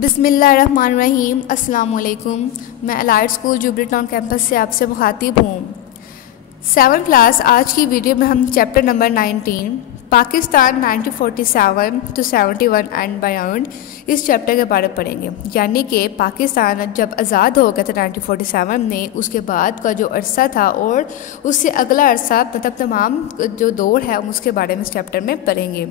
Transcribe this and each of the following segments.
बिस्मिल्लाहिर्रहमानिर्रहीम। अस्सलाम वालेकुम। मैं allied school jubilee town campus से आपसे मुखातिब हूँ। 7th class. आज की वीडियो में हम chapter number 19 Pakistan 1947 to 71 and beyond इस चैप्टर के बारे में पढ़ेंगे। यानी कि पाकिस्तान जब आज़ाद हो गया था 1947 में, उसके बाद का जो अरसा था और उससे अगला अरसा, मतलब तमाम जो दौर है उसके बारे में इस चैप्टर में पढ़ेंगे।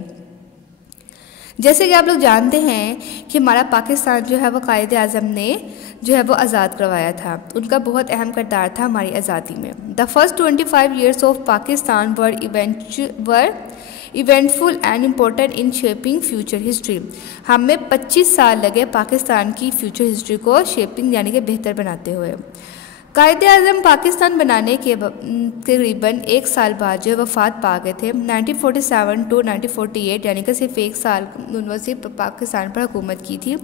जैसे कि आप लोग जानते हैं कि हमारा पाकिस्तान जो है वो कायद आज़म ने जो है वो आज़ाद करवाया था। उनका बहुत अहम किरदार था हमारी आज़ादी में। The first 25 years of Pakistan were eventful and important in shaping future history. हमें 25 साल लगे पाकिस्तान की फ्यूचर हिस्ट्री को शेपिंग यानी कि बेहतर बनाते हुए। कायद आज़म पाकिस्तान बनाने के तकरीबन एक साल बाद जो वफ़ात पा गए थे। 1947 to 1948 यानी कि सिर्फ एक साल उन्होंने पाकिस्तान पर हुकूमत की थी।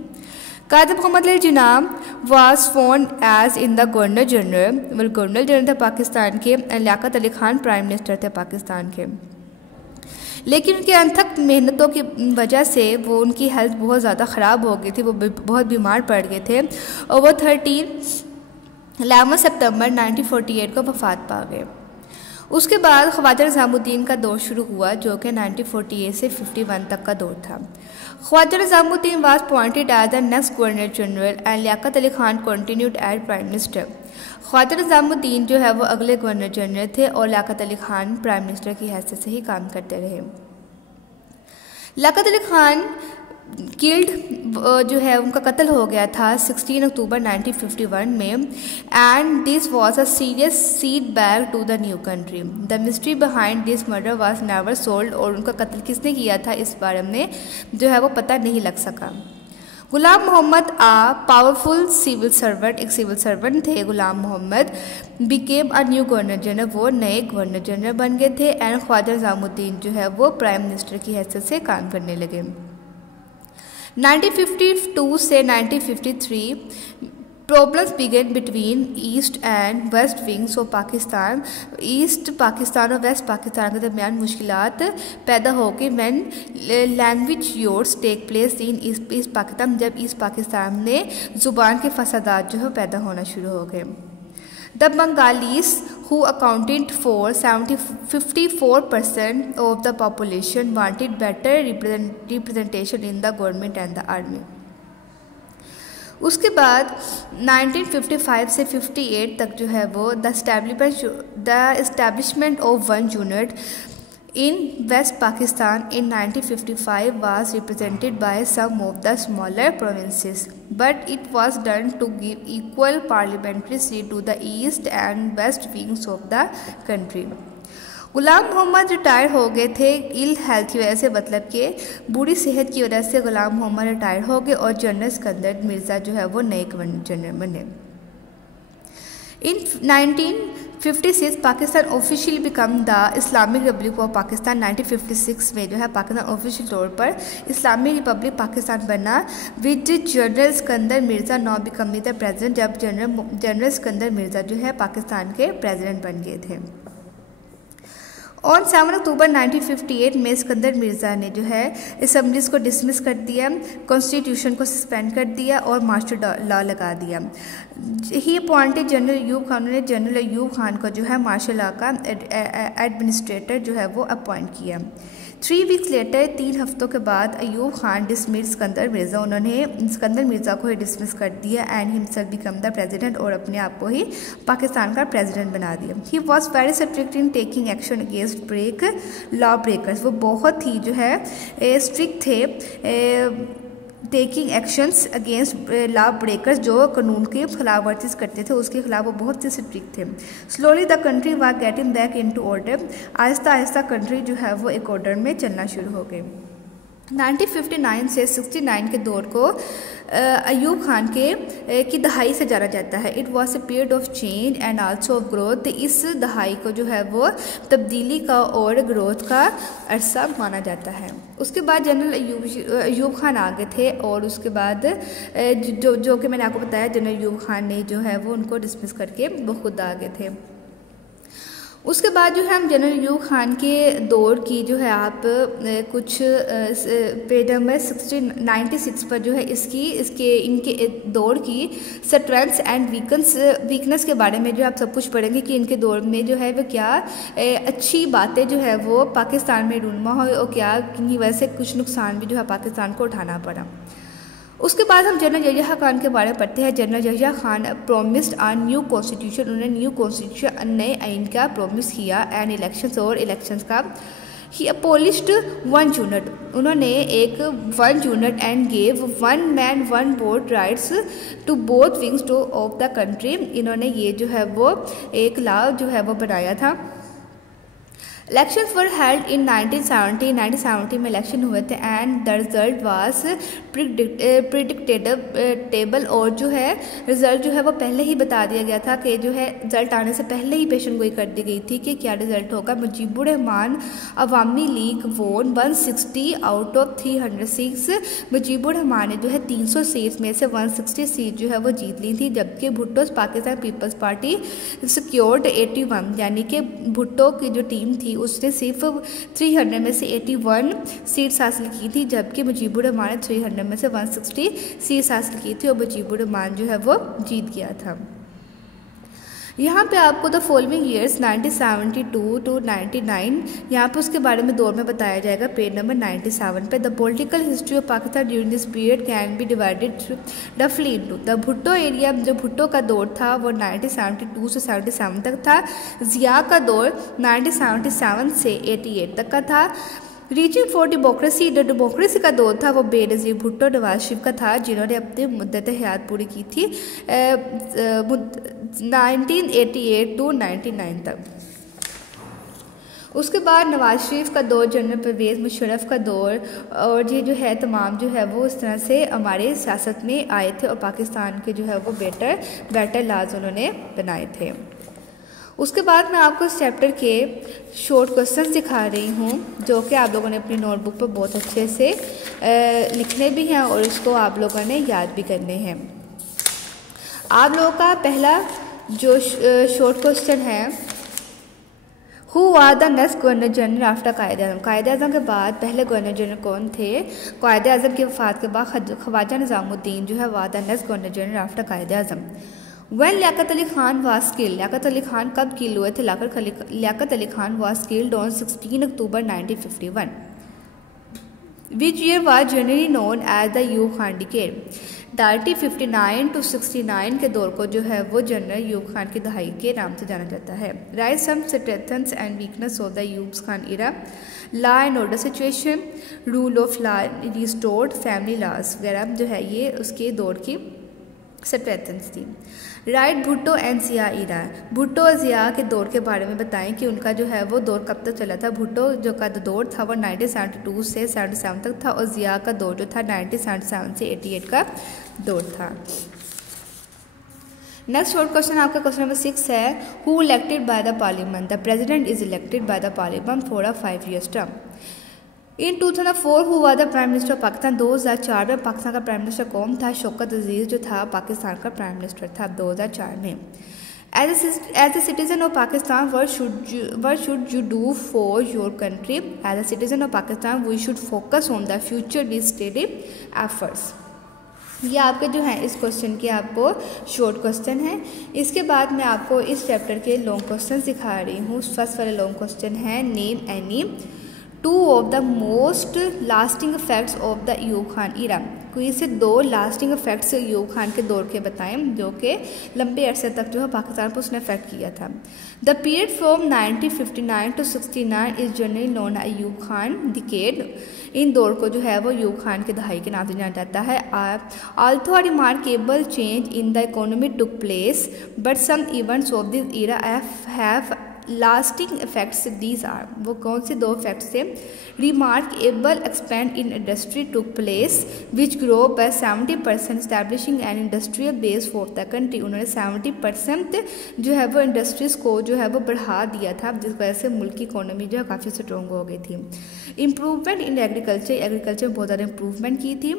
कायद मोहम्मद अली जिन्ना वाज फोन as in the governor general. Governor general थे पाकिस्तान के। लियाकत अली खान प्राइम मिनिस्टर थे पाकिस्तान के। लेकिन उनकी अनथक मेहनतों की वजह से वो उनकी हेल्थ बहुत ज़्यादा ख़राब हो गई थी। वो बहुत बीमार पड़ गए थे और वो 11 सितंबर 1948 को वफ़ात पा गए। उसके बाद ख्वाजा निज़ामुद्दीन का दौर शुरू हुआ जो कि 1948 से 51 तक का दौर था। Khwaja Nizamuddin was appointed as the next governor general and Liaquat Ali Khan continued as prime minister. Khwaja Nizamuddin जो है वो अगले गवर्नर जनरल थे और लियाकत अली खान प्राइम मिनिस्टर की हैसियत से ही काम करते रहे। लियाकत अली खान किल्ड जो है उनका कत्ल हो गया था 16 अक्टूबर 1951 में। And this was a serious setback to the new country. The mystery behind this murder was never solved. और उनका कत्ल किसने किया था इस बारे में जो है वो पता नहीं लग सका। Ghulam Mohammad powerful civil servant, एक सिविल सर्वेंट थे Ghulam Mohammad, became a new governor general. वो नए गवर्नर जनरल बन गए थे। एंड ख्वाजा निज़ामुद्दीन जो है वो प्राइम मिनिस्टर की हैसियत से काम करने लगे। 1952 से 1953 problems began between east and west wings of Pakistan. East Pakistan और वेस्ट पाकिस्तान के दरमियान मुश्किलात पैदा हो गई when language riots take place in east Pakistan. जब ईस्ट पाकिस्तान में ज़ुबान के फसादात जो है पैदा होना शुरू हो गए। The Bengalis, who accounted for 54% of the population, wanted better representation in the government and the army. उसके बाद 1955 से 58 तक जो है वो the establishment of one unit in West Pakistan in 1955 was represented by some of the smaller provinces, but it was done to give equal parliamentary seat to the east and west wings of the country. Ghulam Mohammad retire हो गए थे ill health की वजह से, मतलब कि बुरी सेहत की वजह से गुलाम मोहम्मद रिटायर हो गए और जनरल सिकंदर मिर्ज़ा जो है वो नए गवर्नर जनरल बने। In 1956 Pakistan officially become the Islamic Republic of Pakistan. 1956 में जो है पाकिस्तान ऑफिशियल तौर पर इस्लामिक रिपब्लिक पाकिस्तान बना with general Sikandar Mirza now becoming the president. जब जनरल सिकंदर मिर्ज़ा जो है पाकिस्तान के प्रेसिडेंट बन गए थे। ऑन 7 अक्टूबर 1958 में सिकंदर मिर्ज़ा ने जो है असम्बलीज को डिसमिस कर दिया, कॉन्स्टिट्यूशन को सस्पेंड कर दिया और मार्शल लॉ लगा दिया। ही अपॉइंटेड जनरल अयूब खान ने जनरल अयूब खान को जो है मार्शल लॉ का एडमिनिस्ट्रेटर जो है वो अपॉइंट किया। 3 वीक्स लेटर, 3 हफ्तों के बाद अयूब खान डिसमिस सिकंदर मिर्ज़ा। उन्होंने सिकंदर मिर्ज़ा को ही डिसमिस कर दिया and himself become the president और अपने आप को ही पाकिस्तान का प्रेसिडेंट बना दिया। He was very strict in taking action against break law breakers. वो बहुत ही जो है स्ट्रिक्ट थे taking actions against law breakers. जो कानून की खिलाफ वर्जी करते थे उसके खिलाफ वो बहुत ही स्ट्रिक्ट थे। Slowly the country was getting back into order. Aahista Aahista country जो है वो एक ऑर्डर में चलना शुरू हो गई। 1959 से 69 के दौर को अयूब खान की दहाई से जाना जाता है। It was a period of change and also of growth. इस दहाई को जो है वो तब्दीली का और ग्रोथ का अरसा माना जाता है। उसके बाद जनरल अयूब खान आ गए थे और उसके बाद जो कि मैंने आपको बताया जनरल अयूब खान ने जो है वो उनको डिसमिस करके वो खुद आ गए थे। उसके बाद जो है हम जनरल अयूब खान के दौर की जो है आप कुछ पेज नंबर 96 पर जो है इनके दौर की स्ट्रेंथ्स एंड वीकनेस के बारे में जो आप सब कुछ पढ़ेंगे कि इनके दौर में जो है वो क्या अच्छी बातें जो है वो पाकिस्तान में रूनमा हो और क्या किन्हीं वजह से कुछ नुकसान भी जो है पाकिस्तान को उठाना पड़ा। उसके बाद हम जनरल यहिया खान के बारे में पढ़ते हैं। जनरल यहिया खान प्रोमिस्ड आ न्यू कॉन्स्टिट्यूशन, उन्होंने न्यू कॉन्स्टिट्यूशन नए आइन का प्रोमिस किया एंड इलेक्शंस और इलेक्शंस का। ही अपोलिश्ड 1 यूनिट, उन्होंने एक 1 unit and gave 1 man 1 vote rights to both wings of the country, इन्होंने ये जो है वो एक लॉ जो है वो बनाया था। इलेक्शंस वर हेल्ड इन 1970 में इलेक्शन हुए थे and the result was predictable, और जो है रिजल्ट जो है वो पहले ही बता दिया गया था कि जो है रिजल्ट आने से पहले ही पेशन गोई कर दी गई थी कि क्या रिजल्ट होगा। मुजीबुर रहमान अवामी लीग वोन 160 आउट ऑफ 306, मुजीबुर रहमान ने जो है 300 सीट्स में से 160 सीट जो है वो जीत ली थी, जबकि भुट्टो पाकिस्तान पीपल्स पार्टी सिक्योर्ड 81, यानी कि भुट्टो की जो टीम थी उसने सिर्फ 300 में से 81 सीट्स हासिल की थी, जबकि मुजीबुर रहमान ने 300 में से 160 सीट्स हासिल की थी और मुजीबुर रहमान जो है वो जीत गया था। यहाँ पे आपको द फॉलोइंग ईयर्स 1972 टू 99 यहाँ पे उसके बारे में दौर में बताया जाएगा पेज नंबर 97 पे। The political history of Pakistan during this period can be divided रफली इनटू द भुट्टो एरिया, जो भुट्टो का दौर था वो 1972 से 77 तक था। जिया का दौर 1977 से 88 तक का था। रीचिंग फॉर डेमोक्रेसी, जो डेमोक्रेसी का दौर था वो बेनज़ीर भुट्टो नवाज शरीफ का था, जिन्होंने अपनी मुद्दत हयात पूरी की थी 1988 टू 99 तक। उसके बाद नवाज शरीफ का दौर, जनरल परवेज़ मुशर्रफ का दौर, और ये जो है तमाम जो है वो इस तरह से हमारे सियासत में आए थे और पाकिस्तान के जो है वो बेटर लाज उन्होंने बनाए थे। उसके बाद मैं आपको इस चैप्टर के शॉर्ट क्वेश्चन दिखा रही हूँ, जो कि आप लोगों ने अपनी नोटबुक पर बहुत अच्छे से लिखने भी हैं और इसको आप लोगों ने याद भी करने हैं। आप लोगों का पहला जो शॉर्ट क्वेश्चन है, who are the next governor general after Quaid-e-Azam, Quaid-e-Azam के बाद पहले गवर्नर जनरल कौन थे। कायद-ए-आज़म की वफ़ात के बाद ख्वाजा निज़ामुद्दीन जो है was the next governor general after Quaid-e-Azam. When Liaquat Ali Khan was killed, Liaquat Ali Khan कब किल हुए थे। Liaquat Ali Khan was killed on 16 अक्टूबर 1951। Which year was generally known as the Ayub Khan decade, 1959 to 69 के दौर को जो है वो जनरल अयूब खान की दहाई के नाम से जाना जाता है। Write some strengths and weakness of the Ayub Khan era, law and order situation, rule of law restored, family laws वगैरह जो है ये उसके दौर की स्ट्रेंथ्स थी। Write Bhutto and Zia era, Bhutto और जिया के दौर के बारे में बताएं कि उनका जो है वो दौर कब तक चला था। भुट्टो जो का दौर था वो 1972 से 77 तक था और जिया का दौर जो था 1977 से 88 का दौर था। नेक्स्ट शॉर्ट क्वेश्चन आपका क्वेश्चन नंबर 6 है, who elected by the parliament, the president is elected by the parliament for a 5 year term। इन 2004 हुआ द प्राइम मिनिस्टर पाकिस्तान, 2004 में पाकिस्तान का प्राइम मिनिस्टर कौन था। शौकत अजीज़ जो था पाकिस्तान का प्राइम मिनिस्टर था 2004 में। As a citizen of Pakistan what should you do for your country, as a citizen of Pakistan we should focus on the future with steady efforts। ये आपके जो हैं इस क्वेश्चन के आपको शॉर्ट क्वेश्चन है। इसके बाद मैं आपको इस चैप्टर के लॉन्ग क्वेश्चन दिखा रही हूँ। फर्स्ट वाला लॉन्ग क्वेश्चन है, name any 2 of the most lasting effects of the Ayub Khan era, कोई से 2 लास्टिंग इफेक्ट्स अयूब खान के दौर के बताएं जो कि लंबे अरसे तक जो है पाकिस्तान पर उसने इफेक्ट किया था। The period from 1959 to 69 is generally known Ayub Khan decade, इन दौर को जो है वो अयूब खान की दहाई के नाम से जाना जाता है। Although remarkable change in the economy took place but some events of this era have lasting effects, these are, वो कौन से 2 इफेक्ट्स थे। Remarkable expand in industry took place which grow by 70% establishing an industrial base for the country, उन्होंने 70% जो है वो industries को जो है वो बढ़ा दिया था, जिस वजह से मुल्क की इकोनॉमी जो है काफ़ी स्ट्रॉन्ग हो गई थी। इम्प्रूवमेंट इन एग्रीकल्चर में बहुत ज़्यादा इम्प्रूवमेंट की थी।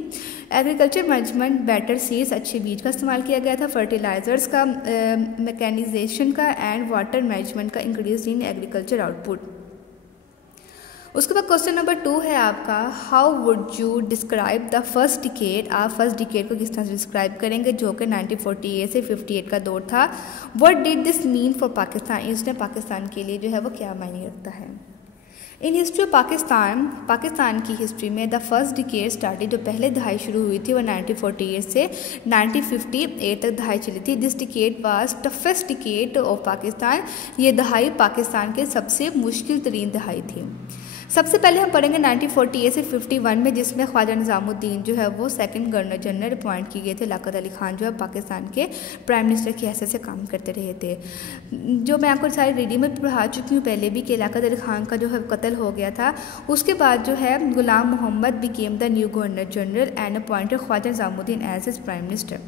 एग्रीकल्चर मैनेजमेंट, बेटर सीड्स, अच्छे बीज का इस्तेमाल किया गया था। फर्टिलाइजर्स का, मैकेनाइजेशन का एंड वाटर मैनेजमेंट का इंक्रीज इन एग्रीकल्चर आउटपुट। उसके बाद क्वेश्चन नंबर 2 है आपका, how would you describe the first decade. आप फर्स्ट डिकेड को किस तरह से डिस्क्राइब करेंगे, जो कि 1948 से 58 का दौर था। What did this mean for Pakistan, इसने पाकिस्तान के लिए जो है वो क्या मायने रखता है। इन हिस्ट्री ऑफ पाकिस्तान की हिस्ट्री में द फर्स्ट डिकेड स्टार्टेड, जो पहले दहाई शुरू हुई थी वो 1948 से 1958 तक दहाई चली थी। This decade was toughest decade of Pakistan, ये दहाई पाकिस्तान के सबसे मुश्किल तरीन दहाई थी। सबसे पहले हम पढ़ेंगे 1948 से 51 में, जिसमें ख्वाजा निज़ामुद्दीन जो है वो सेकंड गवर्नर जनरल अपॉइंट किए गए थे। लियाकत अली खान जो है पाकिस्तान के प्राइम मिनिस्टर की हैसियत से काम करते रहे थे। जो मैं आपको सारी रीडिंग में पढ़ा चुकी हूँ पहले भी कि लियाकत अली खान का जो है कत्ल हो गया था। उसके बाद जो है Ghulam Mohammad became the new governor general and appointed Khawaja Nizamuddin as his prime minister.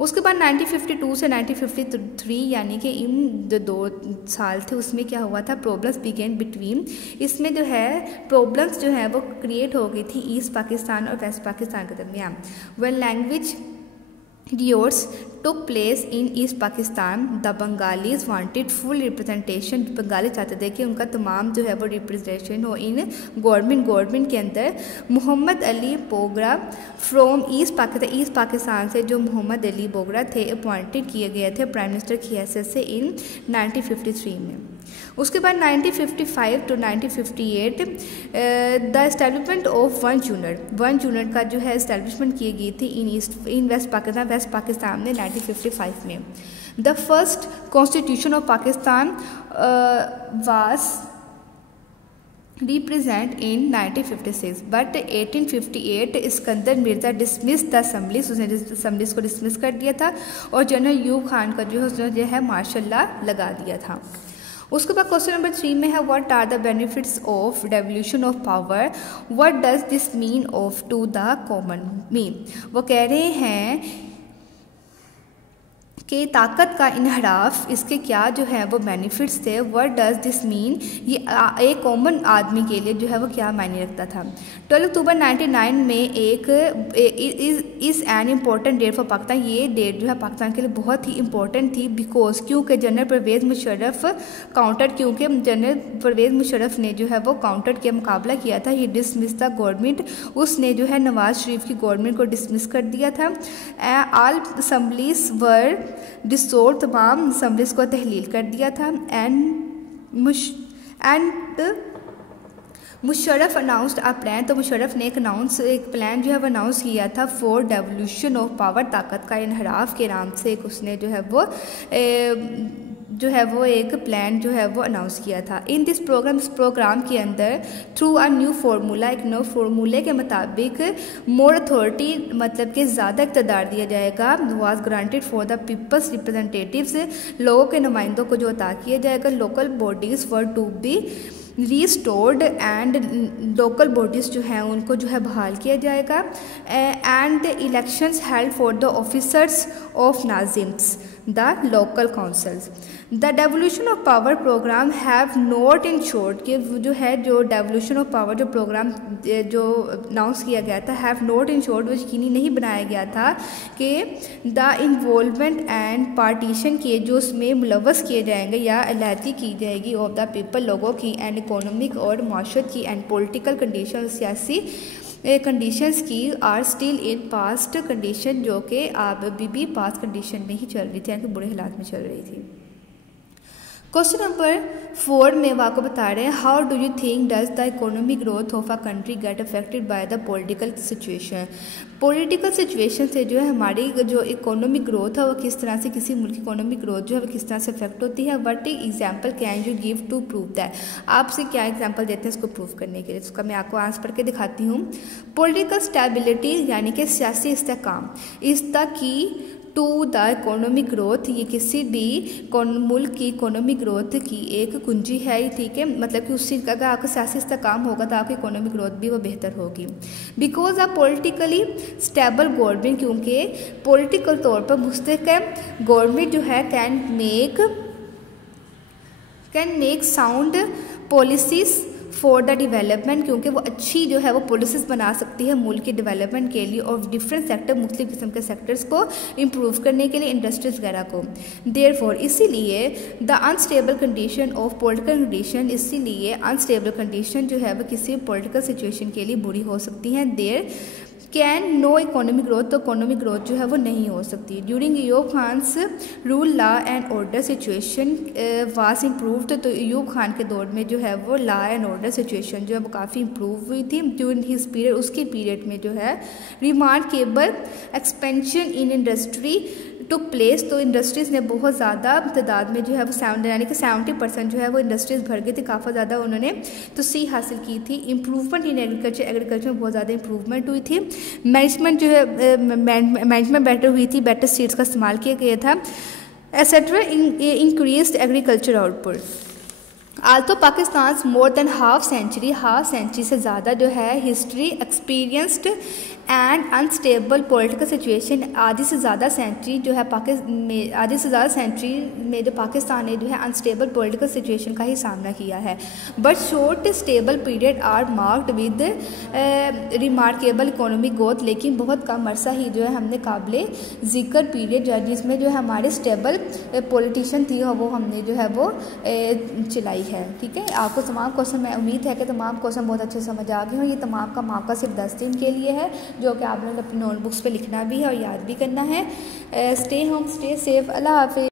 उसके बाद 1952 से 1953 यानी कि इन जो 2 साल थे उसमें क्या हुआ था, प्रॉब्लम्स बिगेन बिटवीन, इसमें जो है प्रॉब्लम्स जो है वो क्रिएट हो गई थी ईस्ट पाकिस्तान और वेस्ट पाकिस्तान के दरमियान। When language disputes took place in east Pakistan, the Bengalis wanted full representation. Bengali चाहते थे कि उनका तमाम जो है वो रिप्रेजेंटेशन हो इन गवर्नमेंट के अंदर। मोहम्मद अली बोगरा फ्रॉम ईस्ट पाकिस्तान से जो मोहम्मद अली बोगरा थे अपॉइंटेड किए गए थे प्राइम मिनिस्टर की हैसियत से इन 1953 में। उसके बाद 1955 to 1958 the establishment of one unit का जो है एस्टेब्लिशमेंट की गई थी इन वेस्ट पाकिस्तान में 1955 में। The first constitution of Pakistan was represent in 1956 but 1858 Iskander Mirza dismiss the assemblies, उसने असम्बलीज को डिसमिस कर दिया था और जनरल यूब खान का जो है मार्शल लॉ लगा दिया था। उसके बाद क्वेश्चन नंबर 3 में है, what are the benefits of devolution of power, what does this mean of to the common man. वो कह रहे हैं कि ताकत का इनहराफ, इसके क्या जो है वो बेनिफिट्स थे। व्हाट डज दिस मीन, ये एक कॉमन आदमी के लिए जो है वो क्या मायने रखता था। 12 अक्टूबर 1999 में is an important date for Pakistan, ये डेट जो है पाकिस्तान के लिए बहुत ही इंपॉर्टेंट थी बिकॉज क्योंकि जनरल परवेज़ मुशर्रफ ने जो है वो काउंटर के मुकाबला किया था। ये डिसमिस द गवर्नमेंट, उसने जो है नवाज शरीफ की गवर्नमेंट को डिसमिस कर दिया था। ऑल असम्बलीज वर डिसोल्व, तमाम असम्बलीज को तहलील कर दिया था। And Musharraf announced a plan, तो मुशर्रफ ने एक प्लान जो है वो अनाउंस किया था फॉर डेवल्यूशन ऑफ पावर, ताकत का इनहराफ के नाम से एक उसने जो है वो एक प्लान जो है वो अनाउंस किया था। इन दिस प्रोग्राम के अंदर थ्रू अ न्यू फार्मूला, एक नए फार्मूले के मुताबिक मोर अथॉरिटी मतलब कि ज़्यादा इक़्तिदार दिया जाएगा। Was granted for the people's representatives, लोगों के नुमाइंदों को जो अता किया जाएगा। Local bodies were to be restored and local bodies जो हैं उनको जो है बहाल किया जाएगा। And elections held for the officers of नाजिम्स the local councils. The devolution of power program have not ensured, कि जो है जो डेवल्यूशन ऑफ पावर जो प्रोग्राम जो अनाउंस किया गया था, हैव नॉट इंश्योर्ड, वो यकीनी नहीं बनाया गया था कि द इन्वॉल्वमेंट एंड पार्टीशन किए जो उसमें मुलव्वस किए जाएंगे या अलहदी की जाएगी ऑफ द पीपल, लोगों की, एंड इकोनॉमिक और माशरत की एंड पॉलिटिकल कंडीशन, सियासी कंडीशंस की are still in past condition, जो कि आप अभी भी पास्ट कंडीशन में ही चल रही थी, यानी बुरे हालात में चल रही थी। क्वेश्चन नंबर 4 में वो आपको बता रहे हैं, how do you think does the economic growth of a country get affected by the political situation. Political situation से जो है हमारी जो इकोनॉमिक ग्रोथ है वो किस तरह से, किसी मुल्क की इकोनॉमिक ग्रोथ जो है वो किस तरह से अफेक्ट होती है। What example can you give to prove that, आपसे क्या एग्जांपल देते हैं इसको प्रूव करने के लिए। उसका मैं आपको आंसर पढ़ के दिखाती हूँ। पॉलिटिकल स्टेबिलिटी यानी कि सियासी इस्तेहकाम is the key to the economic growth, ये किसी भी मुल्क की इकोनॉमिक ग्रोथ की एक कुंजी है। ठीक है, मतलब कि उस चीज़ का अगर आपका सियासी इस्तेहकाम होगा तो आपकी इकोनॉमिक ग्रोथ भी वो बेहतर होगी। Because of politically stable government, क्योंकि पॉलिटिकल तौर पर मुस्तहकम गवर्नमेंट जो है can make sound policies for the development, क्योंकि वो अच्छी जो है वो पॉलिसीज़ बना सकती है मुल्क के डेवलपमेंट के लिए और डिफरेंट सेक्टर, मुख्तलिफ किस्म के सेक्टर्स को इम्प्रूव करने के लिए, इंडस्ट्रीज़ वगैरह को। देयरफॉर इसीलिए the unstable condition of political condition, इसीलिए अनस्टेबल कंडीशन जो है वो किसी पॉलिटिकल सिचुएशन के लिए बुरी हो सकती हैं। There can no economic growth, तो इकोनॉमिक ग्रोथ जो है वो नहीं हो सकती। During Ayub Khan's rule law and order situation was improved, तो अयूब खान के दौर में जो है वो लॉ एंड ऑर्डर सिचुएशन जो है वो काफ़ी इम्प्रूव हुई थी। ड्यूरिंग हिज पीरियड, उसके पीरियड में जो है remarkable expansion in industry took place, तो इंडस्ट्रीज़ ने बहुत ज़्यादा तादाद में जो है वो 70% जो है वो इंडस्ट्रीज़ भर गई थी, काफ़ी ज़्यादा उन्होंने तोसीह हासिल की थी। इम्प्रूवमेंट इन एग्रीकल्चर में बहुत ज़्यादा इम्प्रूवमेंट हुई थी। मैनेजमेंट जो है मैनेजमेंट बेटर हुई थी, बेटर सीड्स का इस्तेमाल किया गया था, etcetera increased agriculture output. Although Pakistan more than half century से ज़्यादा जो है history experienced and unstable political situation, आधी से ज़्यादा सेंचुरी जो है में जो पाकिस्तान ने जो है अनस्टेबल पॉलिटिकल सिचुएशन का ही सामना किया है। But short stable period are marked with remarkable economic growth, लेकिन बहुत कम अरसा ही जो है हमने काबिल ज़िक्र पीरियड जिसमें जो है हमारे स्टेबल पॉलिटिशियन थी वो हमने जो है वो चलाई है। ठीक है, आपको तमाम क्वेश्चन, मैं उम्मीद है कि तमाम क्वेश्चन बहुत अच्छे समझ आ गए हों। ये तमाम का मौका सिर्फ 10 दिन के लिए है, जो कि आप लोगों ने अपनी नोटबुक्स पे लिखना भी है और याद भी करना है। स्टे होम, स्टे सेफ, अल्लाह हाफिज़।